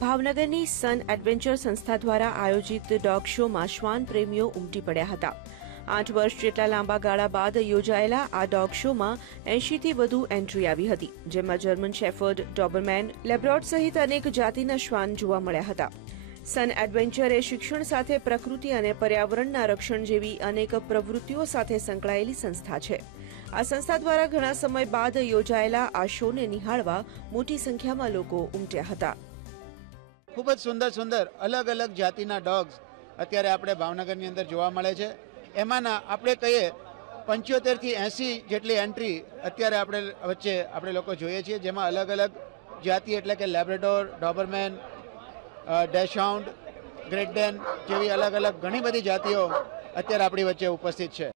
ભાવનગરની સન એડવેન્ચર સંસ્થા દ્વારા આયોજિત ડોગ શોમાં શ્વાન પ્રેમીઓ ઉમટી પડ્યા હતા. આઠ વર્ષ જેટલા લાંબા ગાળા બાદ યોજાયેલા આ ડોગ શોમાં એંશીથી વધુ એન્ટ્રી આવી હતી, જેમાં જર્મન શેફર્ડ, ડોબરમેન, લેબ્રોડ સહિત અનેક જાતિના શ્વાન જોવા મળ્યા હતા. સન એડવેન્ચર શિક્ષણ સાથે પ્રકૃતિ અને પર્યાવરણના રક્ષણ જેવી અનેક પ્રવૃત્તિઓ સાથે સંકળાયેલી સંસ્થા છે. આ સંસ્થા દ્વારા ઘણા સમય બાદ યોજાયેલા આ શોને નિહાળવા મોટી સંખ્યામાં લોકો ઉમટ્યા હતા. ખૂબ જ સુંદર સુંદર, અલગ અલગ જાતિના ડોગ્સ અત્યારે આપણે ભાવનગરની અંદર જોવા મળે છે. એમાંના આપણે કહીએ પંચોતેરથી એંસી જેટલી એન્ટ્રી અત્યારે આપણે વચ્ચે આપણે લોકો જોઈએ છીએ, જેમાં અલગ અલગ જાતિ એટલે કે લેબ્રેડોર ડોબરમેન ડેશાઉન્ડ ગ્રેટ જેવી અલગ અલગ ઘણી બધી જાતિઓ અત્યારે આપણી વચ્ચે ઉપસ્થિત છે.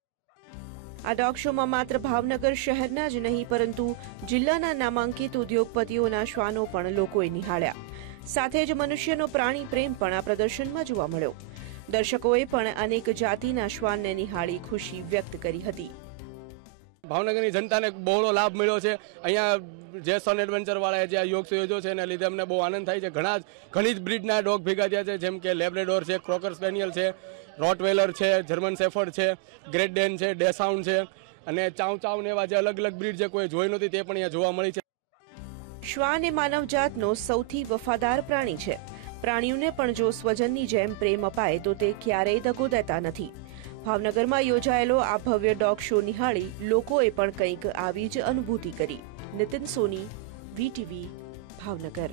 આ ડોગ શોમાં માત્ર ભાવનગર શહેરના જ નહીં, પરંતુ જિલ્લાના નામાંકિત ઉદ્યોગપતિઓના શ્વાનો પણ લોકોએ નિહાળ્યા. સાથે જ મનુષ્યનો પ્રાણી પ્રેમ પણ આ પ્રદર્શનમાં જોવા મળ્યો. દર્શકોએ પણ અનેક જાતિના શ્વાનને નિહાળી ખુશી વ્યક્ત કરી હતી. ભાવનગરની જનતાને બહોળો લાભ મળ્યો છે. અહીંયા જે સન એડવેન્ચરવાળાએ જે આ યોગ યોજ્યો છે, એના લીધે અમને બહુ આનંદ થાય છે. ઘણા ઘણી જ બ્રિડના ડોગ ભેગા થયા છે, જેમ કે લેબ્રેડોર છે ક્રોકર સ્પેનિયલ છે રોટવેલર છે જર્મન સેફર્ડ છે ગ્રેટ ડેન છે ડેસાઉન્ડ છે, અને ચાઉ ચાઉન એવા જે અલગ અલગ બ્રિડ જે કોઈ જોઈ નહોતી, તે પણ અહીંયા જોવા મળી છે. શ્વાન એ માનવજાતનો સૌથી વફાદાર પ્રાણી છે. પ્રાણીઓને પણ જો સ્વજનની જેમ પ્રેમ અપાય તો તે ક્યારેય દગો દેતા નથી. ભાવનગરમાં યોજાયેલો આ ભવ્ય ડોગ શો નિહાળી લોકોએ પણ કંઈક આવી જ અનુભૂતિ કરી. નિતિન સોની, વીટીવી, ભાવનગર.